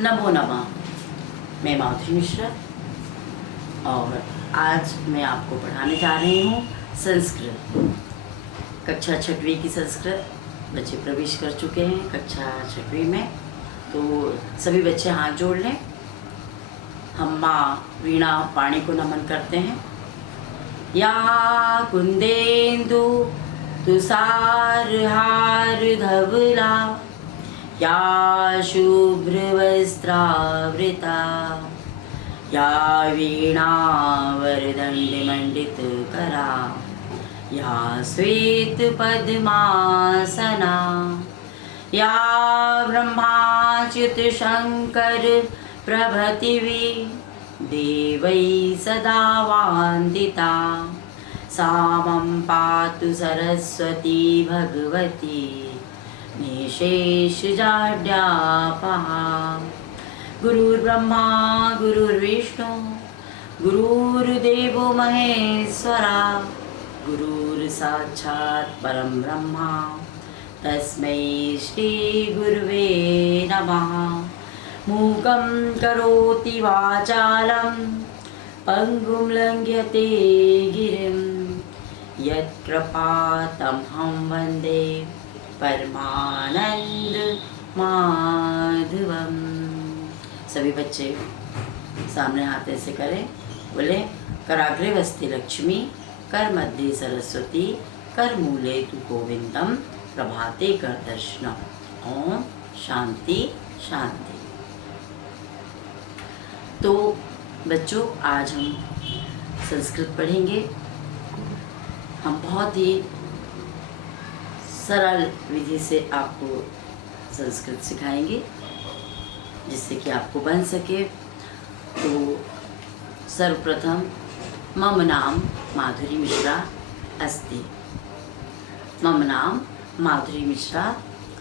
नमो नमः। मैं माधुरी मिश्रा और आज मैं आपको पढ़ाने जा रही हूँ संस्कृत। कक्षा 6वीं की संस्कृत बच्चे प्रवेश कर चुके हैं कक्षा 6वीं में। तो सभी बच्चे हाथ जोड़ लें। हम माँ वीणा पाणी को नमन करते हैं। या कुंदेन्दु तुषारहार धवला या शुभ्रवस्त्रावृता या वीणावरदण्डमण्डितकरा या श्वेतपद्मासना या ब्रह्माच्युतशङ्कर प्रभृतिभिः देवैः सदा वन्दिता सा मम पातु सरस्वती भगवती निशेषजाड्यापहा। गुरुर्ब्रह्मा गुरुर्विष्णु गुरुर्देवो महेश्वरा गुरुर्साक्षात् परं ब्रह्मा तस्मै श्री गुरुवे नमः। मूकं करोति वाचालं पङ्गुं लङ्घयते गिरिं यत्कृपातमहं वन्दे परमानंद माधवम। सभी बच्चे सामने हाथ ऐसे करें, बोले कराग्रे वस्ति लक्ष्मी कर मध्य सरस्वती कर मूले तु गोविंदम प्रभाते कर दर्शनम। ओम शांति शांति। तो बच्चों आज हम संस्कृत पढ़ेंगे। हम बहुत ही सरल विधि से आपको संस्कृत सिखाएंगे जिससे कि आपको बन सके। तो सर्वप्रथम मम नाम माधुरी मिश्रा अस्ति। मम नाम माधुरी मिश्रा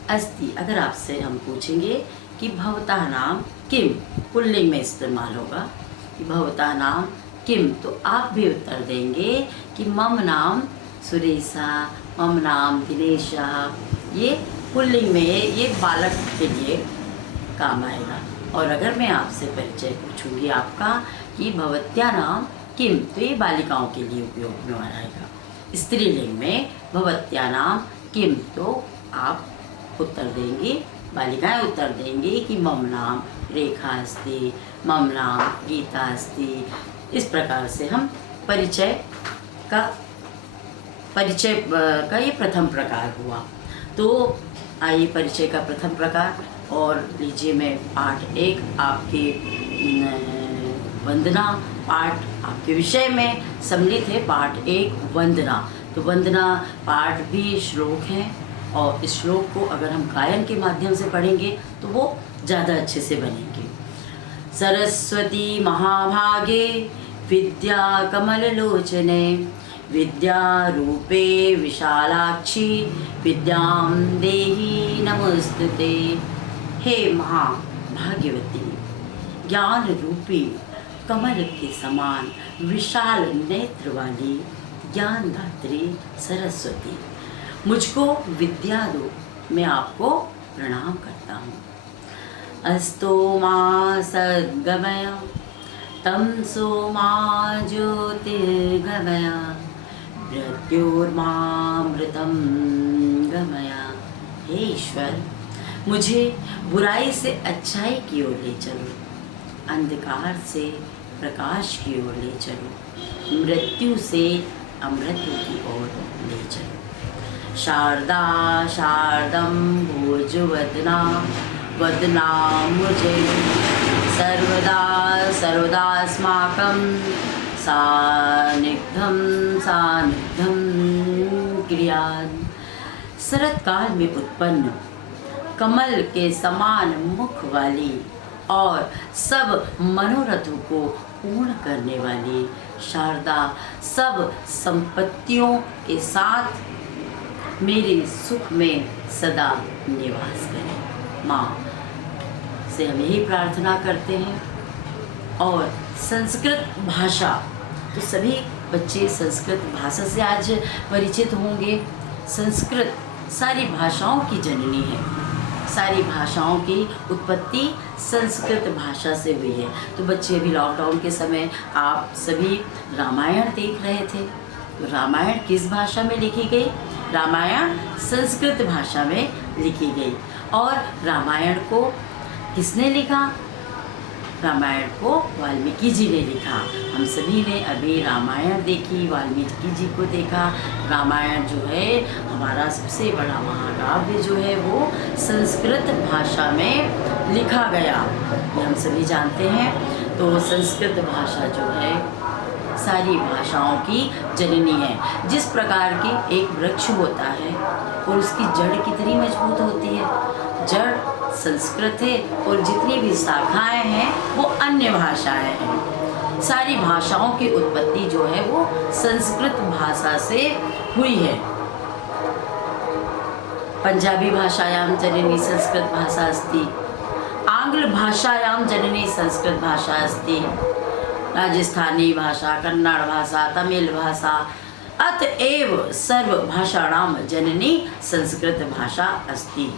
अस्ति। अगर आपसे हम पूछेंगे कि भवतः नाम किम, पुल्लिंग में इस्तेमाल होगा कि भवतः नाम किम, तो आप भी उत्तर देंगे कि मम नाम सुरेशा, मम नाम दिनेशा। ये पुल्लिंग में ये बालक के लिए काम आएगा। और अगर मैं आपसे परिचय पूछूंगी आपका कि भवत्या नाम किम, तो ये बालिकाओं के लिए उपयोग में आएगा। स्त्रीलिंग में भवत्या नाम किम, तो आप उत्तर देंगे, बालिकाएं उत्तर देंगी कि मम नाम रेखा अस्ति, मम नाम गीता अस्ति। इस प्रकार से हम परिचय का ये प्रथम प्रकार हुआ। तो आइए परिचय का प्रथम प्रकार और लीजिए। मैं पाठ 1 आपके वंदना पाठ आपके विषय में सम्मिलित है। पाठ 1 वंदना। तो वंदना पाठ भी श्लोक हैं और इस श्लोक को अगर हम गायन के माध्यम से पढ़ेंगे तो वो ज़्यादा अच्छे से बनेंगे। सरस्वती महाभागे विद्या कमललोचने विद्यारूपे विशालाक्षी विद्यां देहि नमस्तुते। हे महाभाग्यवती, ज्ञान रूपी कमल के समान विशाल नेत्र वाली ज्ञानदात्री सरस्वती, मुझको विद्या दो, मैं आपको प्रणाम करता हूँ। अस्तो मा सद्गमय तमसो मा ज्योतिर्गमय मृत्युर्मामृतं गमय। हे ईश्वर, मुझे बुराई से अच्छाई की ओर ले चलो, अंधकार से प्रकाश की ओर ले चलो, मृत्यु से अमृत की ओर ले चलो। शारदा शारदं भोजवदना वदना मुझे सर्वदा सर्वदास्माकं सानिध्यं सानिध्यं क्रियात्। शरत काल में उत्पन्न कमल के समान मुख वाली और सब मनोरथों को पूर्ण करने वाली शारदा सब संपत्तियों के साथ मेरे सुख में सदा निवास करे। माँ से हम यही प्रार्थना करते हैं। और संस्कृत भाषा, तो सभी बच्चे संस्कृत भाषा से आज परिचित होंगे। संस्कृत सारी भाषाओं की जननी है। सारी भाषाओं की उत्पत्ति संस्कृत भाषा से हुई है। तो बच्चे अभी लॉकडाउन के समय आप सभी रामायण देख रहे थे। तो रामायण किस भाषा में लिखी गई? रामायण संस्कृत भाषा में लिखी गई। और रामायण को किसने लिखा? रामायण को वाल्मीकि जी ने लिखा। हम सभी ने अभी रामायण देखी, वाल्मीकि जी को देखा। रामायण जो है हमारा सबसे बड़ा महाकाव्य जो है वो संस्कृत भाषा में लिखा गया, ये हम सभी जानते हैं। तो संस्कृत भाषा जो है सारी भाषाओं की जननी है। जिस प्रकार की एक वृक्ष होता है और उसकी जड़ कितनी मजबूत होती है, जड़ संस्कृत है और जितनी भी शाखाएं हैं वो अन्य भाषाएं हैं। सारी भाषाओं की उत्पत्ति जो है वो संस्कृत भाषा से हुई है। पंजाबी भाषायां जननी संस्कृत भाषा अस्ति, आंग्ल भाषायां जननी संस्कृत भाषा अस्ति, राजस्थानी भाषा, कन्नड़ भाषा, तमिल भाषा, अतएव सर्व भाषाणां जननी संस्कृत भाषा अस्ति।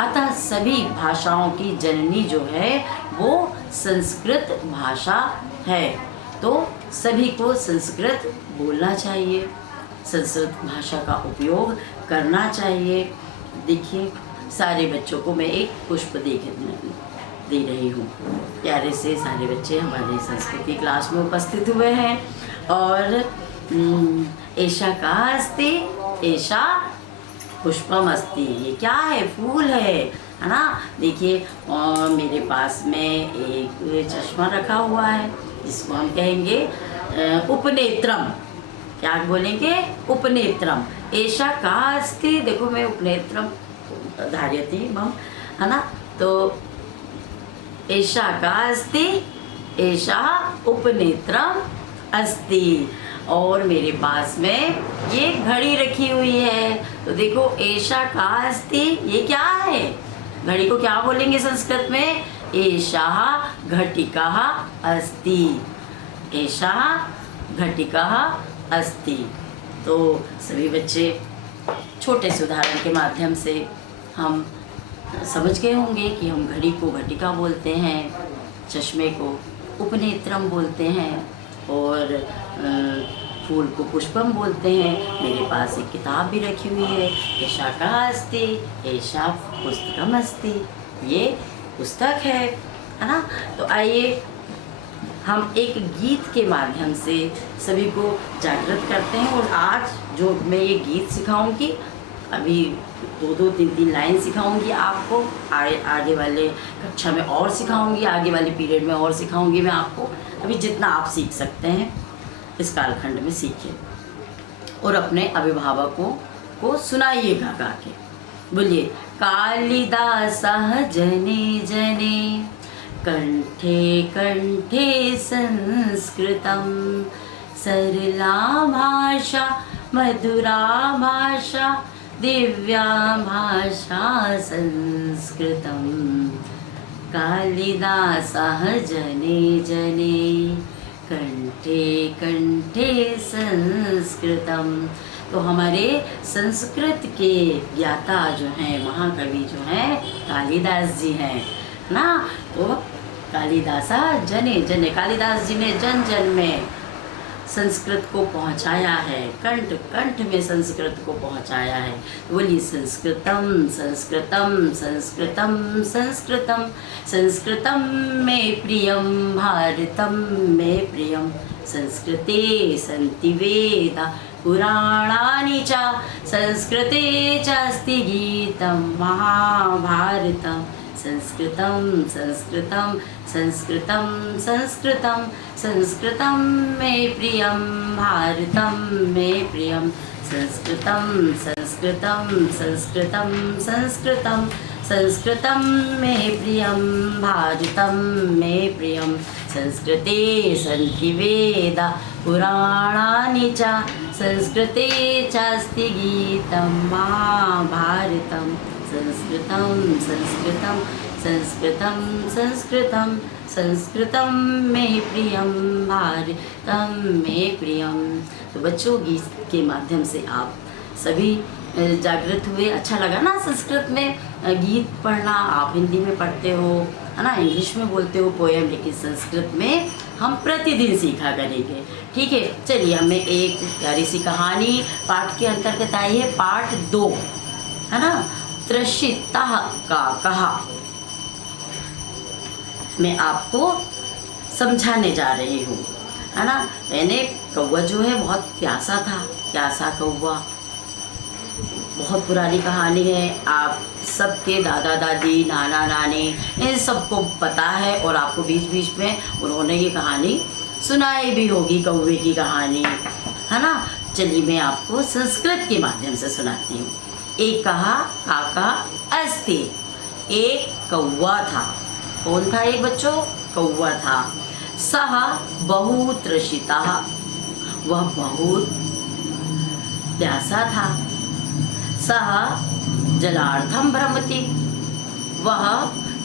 अतः सभी भाषाओं की जननी जो है वो संस्कृत भाषा है। तो सभी को संस्कृत बोलना चाहिए, संस्कृत भाषा का उपयोग करना चाहिए। देखिए सारे बच्चों को मैं एक पुष्प दे रही हूँ। प्यारे से सारे बच्चे हमारी संस्कृति क्लास में उपस्थित हुए हैं। और एषा का अस्ति, एषा पुष्पम अस्ति, ये क्या है? फूल है ना। देखिए मेरे पास में एक चश्मा रखा हुआ है जिसको हम कहेंगे उपनेत्रम। क्या बोलेंगे? उपनेत्रम। एषा का अस्ति, देखो मैं उपनेत्रम धार्यति मम, है ना। तो एषा का अस्ति, एषा उपनेत्रम अस्ति। और मेरे पास में ये घड़ी रखी हुई है। तो देखो एषा का अस्ति, ये क्या है? घड़ी को क्या बोलेंगे संस्कृत में? एषा घटिका अस्ति, एषा घटिका अस्ति। तो सभी बच्चे छोटे से उदाहरण के माध्यम से हम समझ गए होंगे कि हम घड़ी को घटिका बोलते हैं, चश्मे को उपनेत्रम बोलते हैं और फूल को पुष्पम बोलते हैं। मेरे पास एक किताब भी रखी हुई है, एषा का अस्ति, एषा पुस्तकम अस्ति, ये पुस्तक है ना। तो आइए हम एक गीत के माध्यम से सभी को जागृत करते हैं। और आज जो मैं ये गीत सिखाऊंगी, अभी 2-3 लाइन सिखाऊंगी आपको, आगे वाले कक्षा में और सिखाऊंगी, आगे वाले पीरियड में और सिखाऊंगी मैं आपको। अभी जितना आप सीख सकते हैं इस कालखंड में सीखिए और अपने अभिभावकों को सुनाइएगा गा के। बोलिए, कालिदासः जने जने कंठे कंठे संस्कृतं, सरला भाषा मधुरा भाषा दिव्या भाषा संस्कृतं। कालिदासः जने जने कंठे कंठे संस्कृतम। तो हमारे संस्कृत के ज्ञाता जो हैं, महाकवि जो हैं, कालिदास जी हैं ना। तो कालिदासा जने जने, कालिदास जी ने जन जन में संस्कृत को पहुंचाया है, कंठ कंठ में संस्कृत को पहुंचाया है। बोलिए, संस्कृतम संस्कृतम संस्कृतम संस्कृतम, संस्कृतम में प्रियम भारतम में प्रियम, संस्कृते सन्ति वेदा पुराणानि च, संस्कृते चास्ति गीतं महाभारतम्। संस्कृतं संस्कृतं संस्कृतं संस्कृतं, संस्कृतं मे प्रियं भारतं मे प्रियं, संस्कृतं संस्कृतं संस्कृतं संस्कृतं, संस्कृतं मे प्रियं भारतं मे प्रियं, संस्कृते सन्ति वेदा पुराणानि च, संस्कृते चास्ति गीतं महाभारतम्। संस्कृतं संस्कृतं संस्कृतं संस्कृतं, संस्कृतं मे प्रियं भारतं मे प्रियं। तो बच्चों, गीत के माध्यम से आप सभी जागृत हुए। अच्छा लगा ना संस्कृत में गीत पढ़ना? आप हिंदी में पढ़ते हो है ना, इंग्लिश में बोलते हो पोएम, लेकिन संस्कृत में हम प्रतिदिन सीखा करेंगे। ठीक है, चलिए हमें एक प्यारी सी कहानी पाठ के अंतर्गत आई है, पाठ 2 है ना, त्रषिता का कहा। मैं आपको समझाने जा रही हूँ है ना। मैंने कौवा जो है बहुत प्यासा था, प्यासा कौवा, बहुत पुरानी कहानी है। आप सबके दादा दादी नाना नानी इन सबको पता है, और आपको बीच बीच में उन्होंने ये कहानी सुनाई भी होगी, कौवे की कहानी है ना। चलिए मैं आपको संस्कृत के माध्यम से सुनाती हूँ। एक कहा काका अस्ति, एक कौवा था। कौन था एक बच्चों? कौवा था। सह बहुत तृषिता, वह बहुत प्यासा था। सह जलार्थम भ्रमति, वह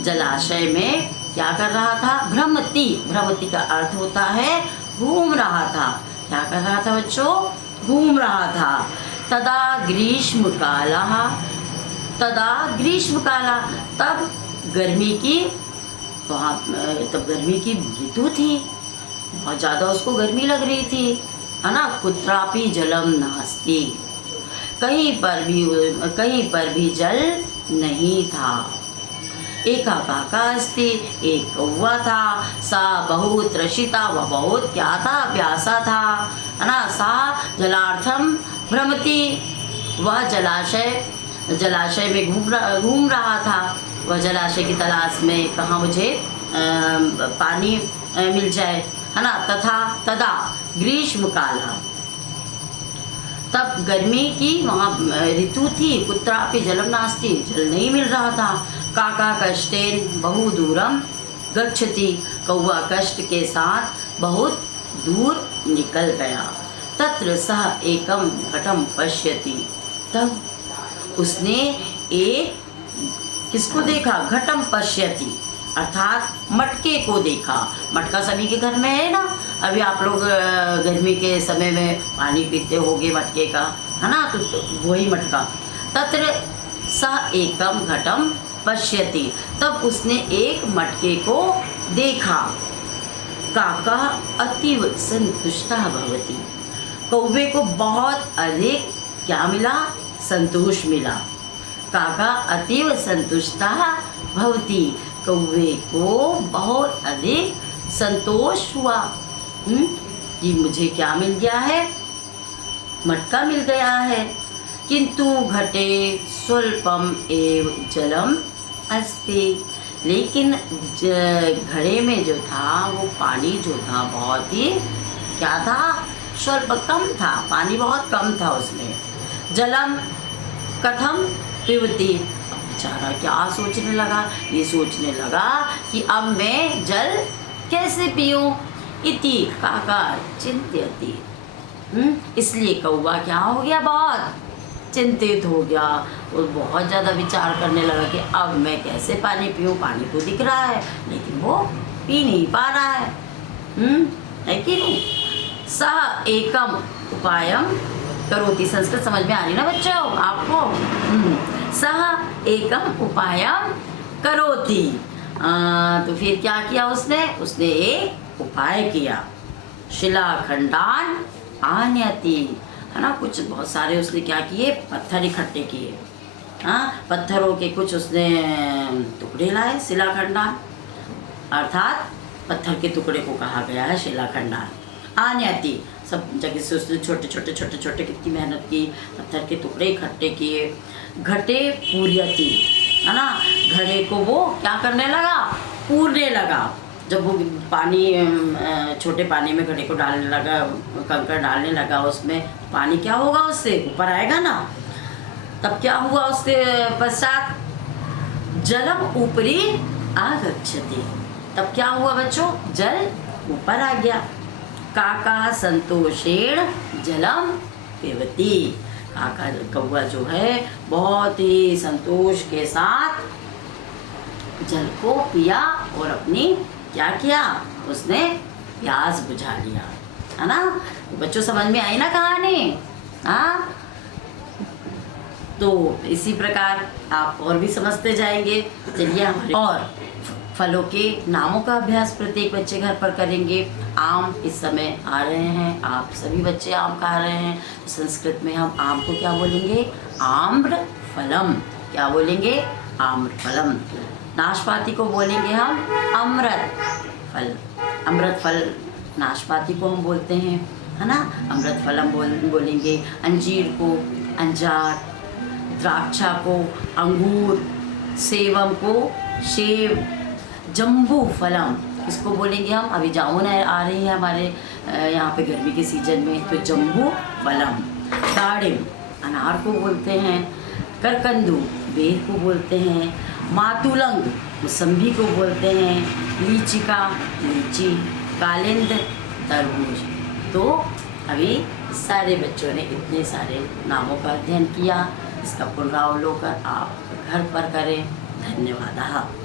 जलाशय में क्या कर रहा था? भ्रमति, भ्रमति का अर्थ होता है घूम रहा था। क्या कर रहा था बच्चों? घूम रहा था। तदा ग्रीष्म काला, तदा ग्रीष्म काला, तब गर्मी की, वहाँ तब गर्मी की ऋतु थी, बहुत ज़्यादा उसको गर्मी लग रही थी है ना। कुत्रापि जलम नास्ति, कहीं पर भी जल नहीं था। एका काका अस्ति, एक कौवा था। सा बहुत तृषिता, वह बहुत क्या था? प्यासा था है ना। सा जलार्थम भ्रमति, वह जलाशय में घूम रहा था। वह जलाशय की तलाश में, कहाँ मुझे पानी मिल जाए है ना। तदा ग्रीष्म काला, तब गर्मी की वहाँ ऋतु थी। कुत्रापि जलम नास्ति, जल नहीं मिल रहा था। काका कष्टेन बहु दूरम गच्छति, कौवा कष्ट के साथ बहुत दूर निकल गया। तत्र सह एकम घटम पश्यति, तब उसने एक किसको देखा? घटम पश्यति, अर्थात मटके को देखा। मटका सभी के घर में है ना। अभी आप लोग गर्मी के समय में पानी पीते होगे मटके का है ना, तो वही मटका। तत्र सह एकम घटम पश्यति, तब उसने एक मटके को देखा। काका अतीव संतुष्टा भवति, कौवे को बहुत अधिक क्या मिला? संतोष मिला। काका अतीव संतुष्टा भवति, कौवे को बहुत अधिक संतोष हुआ कि मुझे क्या मिल गया है? मटका मिल गया है। किंतु घटे स्वल्पम एव जलम अस्ति, लेकिन घड़े में जो था वो पानी जो था बहुत ही क्या था? स्वल्प, कम था, पानी बहुत कम था उसमें। जलम कथम पिबती, बेचारा क्या सोचने लगा? ये सोचने लगा कि अब मैं जल कैसे पीऊँ? इति काका चिंत्यति, इसलिए कौवा क्या हो गया? बहुत चिंतित हो गया और बहुत ज़्यादा विचार करने लगा कि अब मैं कैसे पानी पीऊँ? पानी तो दिख रहा है लेकिन वो पी नहीं पा रहा है कि नहीं? सह एकम उपायम करोति, संस्कृत समझ में आ रही ना बच्चों आपको? सह एकम उपायम करोति, तो फिर क्या किया उसने? उसने एक उपाय किया। शिलाखंडान आनयति, है ना, कुछ बहुत सारे उसने क्या किए? पत्थर इकट्ठे किए। हाँ, पत्थरों के कुछ उसने टुकड़े लाए, शिलाखंडान अर्थात पत्थर के टुकड़े को कहा गया है शिलाखंडान। आनयति, सब जगह से उसने छोटे छोटे कितनी मेहनत की, पत्थर के टुकड़े इकट्ठे किए। घटे पूर्यति, है ना, घड़े को वो क्या करने लगा? पूरने लगा। जब वो पानी छोटे पानी में घड़े को डालने लगा, कंकड़ डालने लगा, उसमें पानी क्या होगा? उससे ऊपर आएगा ना। तब क्या हुआ उसके पश्चात? जलम ऊपरी आगच्छति, तब क्या हुआ बच्चों? जल ऊपर आ गया। काका संतोषेण जलम पिबती, काका कौवा जो है बहुत ही संतोष के साथ जल को पिया और अपनी क्या किया? उसने प्यास बुझा लिया, है ना। बच्चों समझ में आई ना कहानी? हाँ, तो इसी प्रकार आप और भी समझते जाएंगे। चलिए हमारे और फलों के नामों का अभ्यास प्रत्येक बच्चे घर पर करेंगे। आम इस समय आ रहे हैं, आप सभी बच्चे आम खा रहे हैं। संस्कृत में हम आम को क्या बोलेंगे? आम्र फलम। क्या बोलेंगे? आम्र फलम। नाशपाती को बोलेंगे हम अमृत फल। अमृत फल नाशपाती को हम बोलते हैं, है ना। अमृत फलम बोलेंगे। अंजीर को अंजार, द्राक्षा को अंगूर, सेवम को सेब, जम्बू फलम इसको बोलेंगे हम। अभी जामुन आ रही है हमारे यहाँ पे गर्मी के सीजन में, तो जम्बू फलम। दाड़िम अनार को बोलते हैं। करकंदू बेर को बोलते हैं। मातुलंग मौसम्बी को बोलते हैं। लीचिका लीची, कालिंद तरबूज। तो अभी सारे बच्चों ने इतने सारे नामों का अध्ययन किया, इसका पुनरावलोकन आप घर पर करें। धन्यवाद।